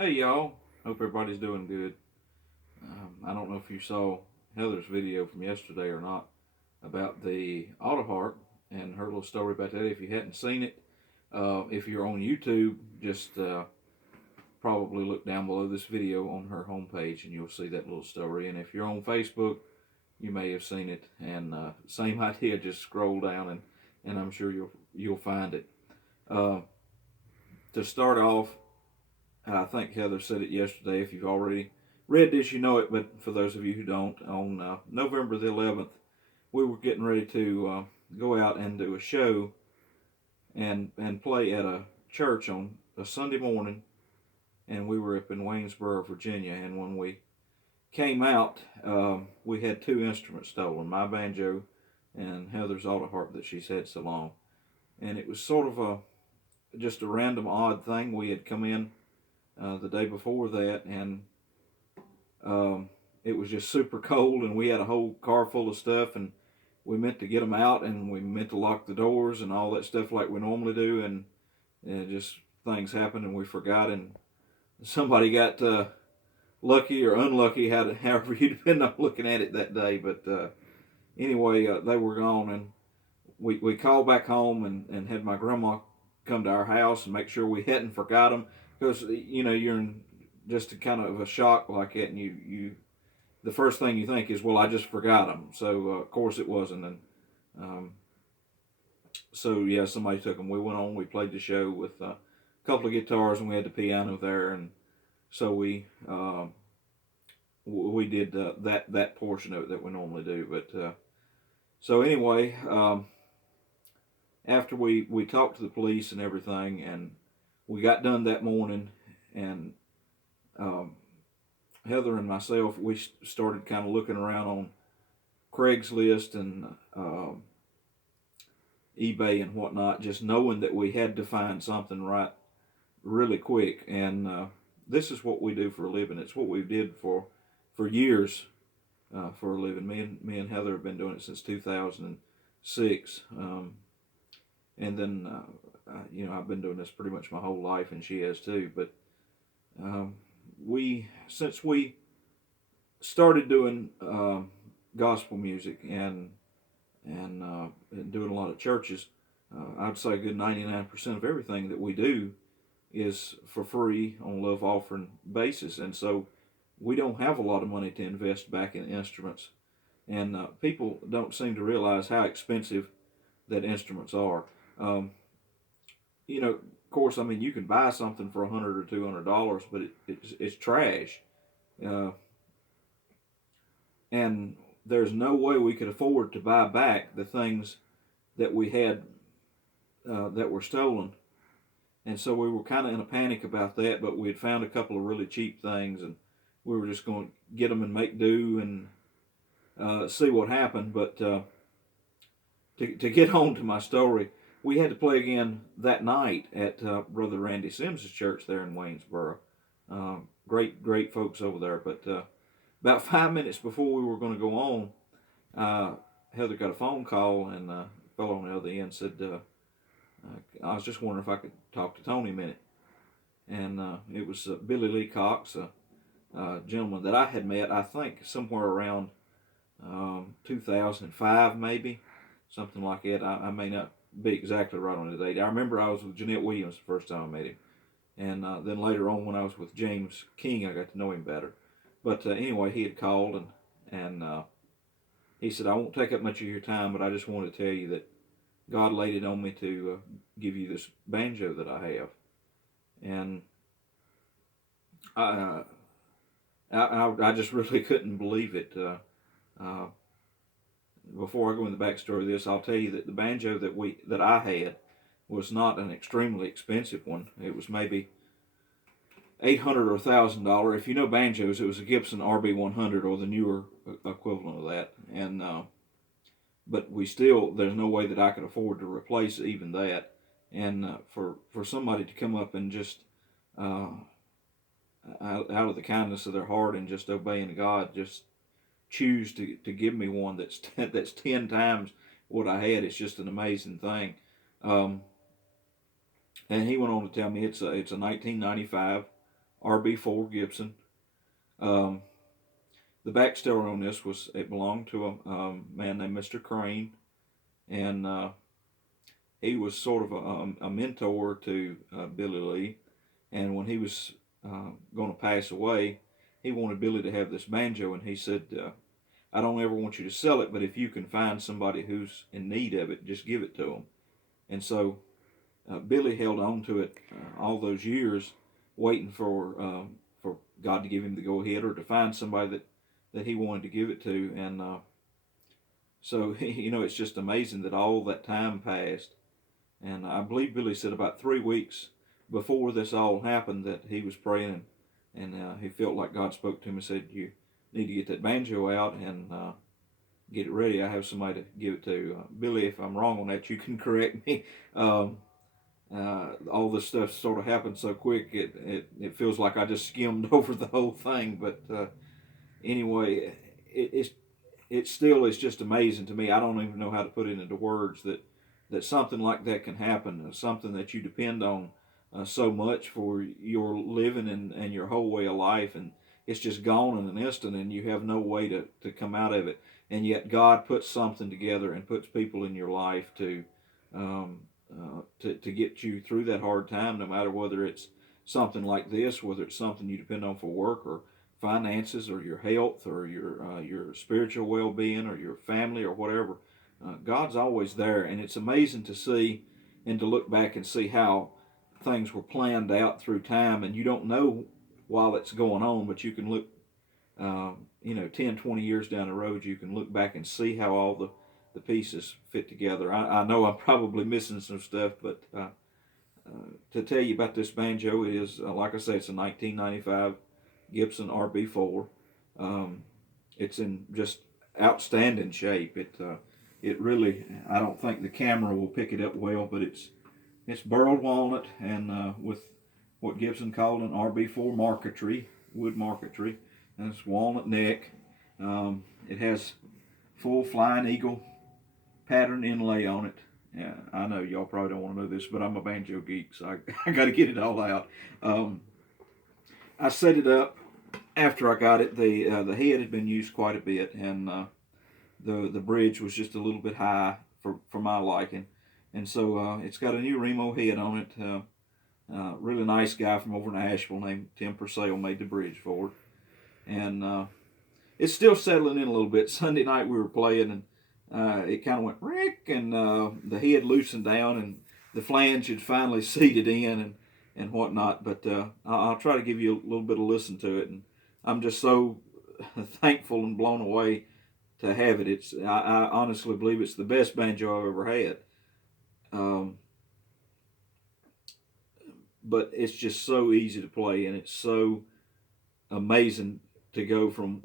Hey y'all, hope everybody's doing good. I don't know if you saw Heather's video from yesterday or not about the Autoharp and her little story about that. If you hadn't seen it, if you're on YouTube, just probably look down below this video on her homepage and you'll see that little story. And if you're on Facebook, you may have seen it. And same idea, just scroll down and I'm sure you'll find it. Uh, to start off, I think Heather said it yesterday. If you've already read this, you know it, but for those of you who don't, on November the 11th, we were getting ready to go out and do a show and play at a church on a Sunday morning, and we were up in Waynesboro, Virginia. And when we came out, we had two instruments stolen: my banjo and Heather's autoharp that she's had so long. And it was sort of just a random odd thing. We had come in the day before that, and it was just super cold, and we had a whole car full of stuff, and we meant to get them out, and we meant to lock the doors and all that stuff like we normally do, and just things happened, and we forgot, and somebody got lucky or unlucky, however you depend on looking at it that day. But anyway, they were gone, and we called back home and had my grandma come to our house and make sure we hadn't forgot them, because you're in just a kind of a shock like that, and you the first thing you think is, well, I just forgot them. So of course it wasn't, and um, so yeah, somebody took them. We went on, we played the show with a couple of guitars, and we had the piano there, and so we did that portion of it that we normally do. But so anyway, after we talked to the police and everything, and we got done that morning, and um, Heather and myself, we started kind of looking around on Craigslist and eBay and whatnot, just knowing that we had to find something right really quick. And this is what we do for a living. It's what we did for years for a living. Me and Heather have been doing it since 2006. And then I've been doing this pretty much my whole life, and she has too. But since we started doing gospel music and doing a lot of churches, I'd say a good 99% of everything that we do is for free on love offering basis, and so we don't have a lot of money to invest back in instruments, and people don't seem to realize how expensive that instruments are. Um, of course, I mean, you can buy something for $100 or $200, but it's trash. Uh, and there's no way we could afford to buy back the things that we had that were stolen. And so we were kind of in a panic about that, but we had found a couple of really cheap things, and we were just going to get them and make do and see what happened. But to get on to my story, we had to play again that night at Brother Randy Sims' church there in Waynesboro. Great folks over there. But about 5 minutes before we were going to go on, Heather got a phone call, and a fellow on the other end said, I was just wondering if I could talk to Tony a minute. And it was Billy Lee Cox, a gentleman that I had met, I think, somewhere around 2005, maybe, something like that. I may not be exactly right on the date. I remember I was with Jeanette Williams the first time I met him. And then later on, when I was with James King, I got to know him better. But anyway, he had called, and he said, I won't take up much of your time, but I just wanted to tell you that God laid it on me to give you this banjo that I have. And I just really couldn't believe it. Before I go into the backstory of this, I'll tell you that the banjo that I had was not an extremely expensive one. It was maybe $800 or $1,000. If you know banjos, it was a Gibson RB100 or the newer equivalent of that. And but there's no way that I could afford to replace even that. And for somebody to come up and just out of the kindness of their heart and just obeying God, just choose to give me one that's 10 times what I had, it's just an amazing thing. And he went on to tell me it's a 1995 RB4 Gibson. The backstory on this was it belonged to a man named Mr. Crane, and he was sort of a mentor to Billy Lee. And when he was going to pass away, he wanted Billy to have this banjo, and he said, I don't ever want you to sell it, but if you can find somebody who's in need of it, just give it to them. And so Billy held on to it all those years, waiting for God to give him the go ahead or to find somebody that he wanted to give it to. And so it's just amazing that all that time passed. And I believe Billy said about 3 weeks before this all happened that he was praying, and he felt like God spoke to him and said, "You need to get that banjo out and get it ready. I have somebody to give it to." Billy, if I'm wrong on that, you can correct me. All this stuff sort of happened so quick, it feels like I just skimmed over the whole thing. But anyway, it still is just amazing to me. I don't even know how to put it into words that something like that can happen, something that you depend on so much for your living and your whole way of life, and it's just gone in an instant, and you have no way to come out of it. And yet God puts something together and puts people in your life to get you through that hard time, no matter whether it's something like this, whether it's something you depend on for work or finances or your health or your spiritual well-being or your family or whatever. God's always there, and it's amazing to see and to look back and see how things were planned out through time, and you don't know while it's going on, but you can look 10, 20 years down the road, you can look back and see how all the pieces fit together. I know I'm probably missing some stuff, but to tell you about this banjo, it is, like I say, it's a 1995 Gibson RB4. It's in just outstanding shape. It really, I don't think the camera will pick it up well, but it's burled walnut and with what Gibson called an RB4 marquetry, wood marquetry, and it's walnut neck. It has full flying eagle pattern inlay on it. Yeah, I know y'all probably don't want to know this, but I'm a banjo geek, so I got to get it all out. I set it up after I got it. The head had been used quite a bit, and the bridge was just a little bit high for my liking, and so it's got a new Remo head on it. Really nice guy from over in Asheville named Tim Purcell made the bridge for it, and it's still settling in a little bit. Sunday night we were playing, and it kind of went rick, and the head loosened down, and the flange had finally seated in and whatnot. But I'll try to give you a little bit of listen to it, and I'm just so thankful and blown away to have it. I honestly believe it's the best banjo I've ever had. But it's just so easy to play, and it's so amazing to go from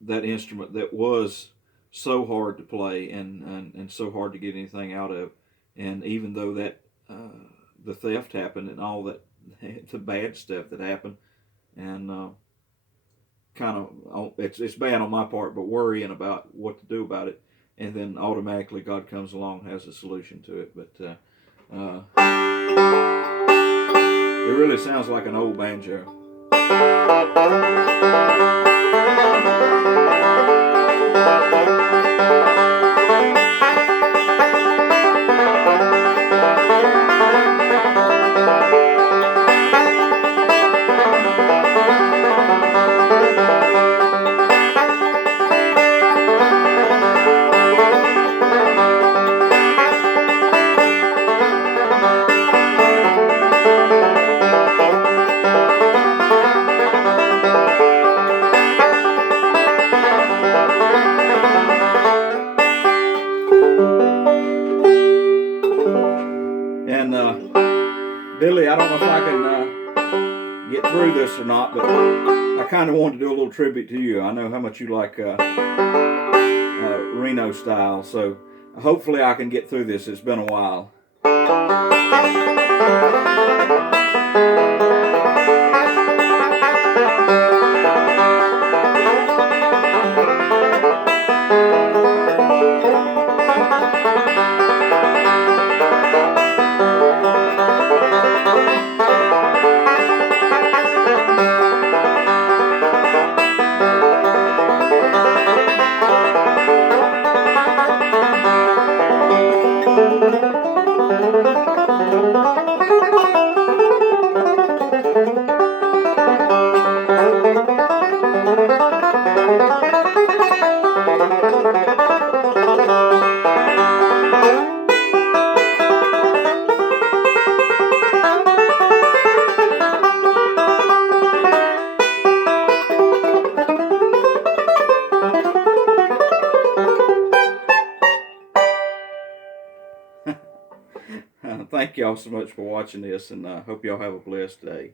that instrument that was so hard to play and so hard to get anything out of. And even though that the theft happened and all that, the bad stuff that happened, and kind of it's bad on my part, but worrying about what to do about it, and then automatically God comes along and has a solution to it. But it really sounds like an old banjo. And Billy, I don't know if I can get through this or not, but I kind of wanted to do a little tribute to you. I know how much you like Reno style, so hopefully I can get through this. It's been a while. thank y'all so much for watching this, and hope y'all have a blessed day.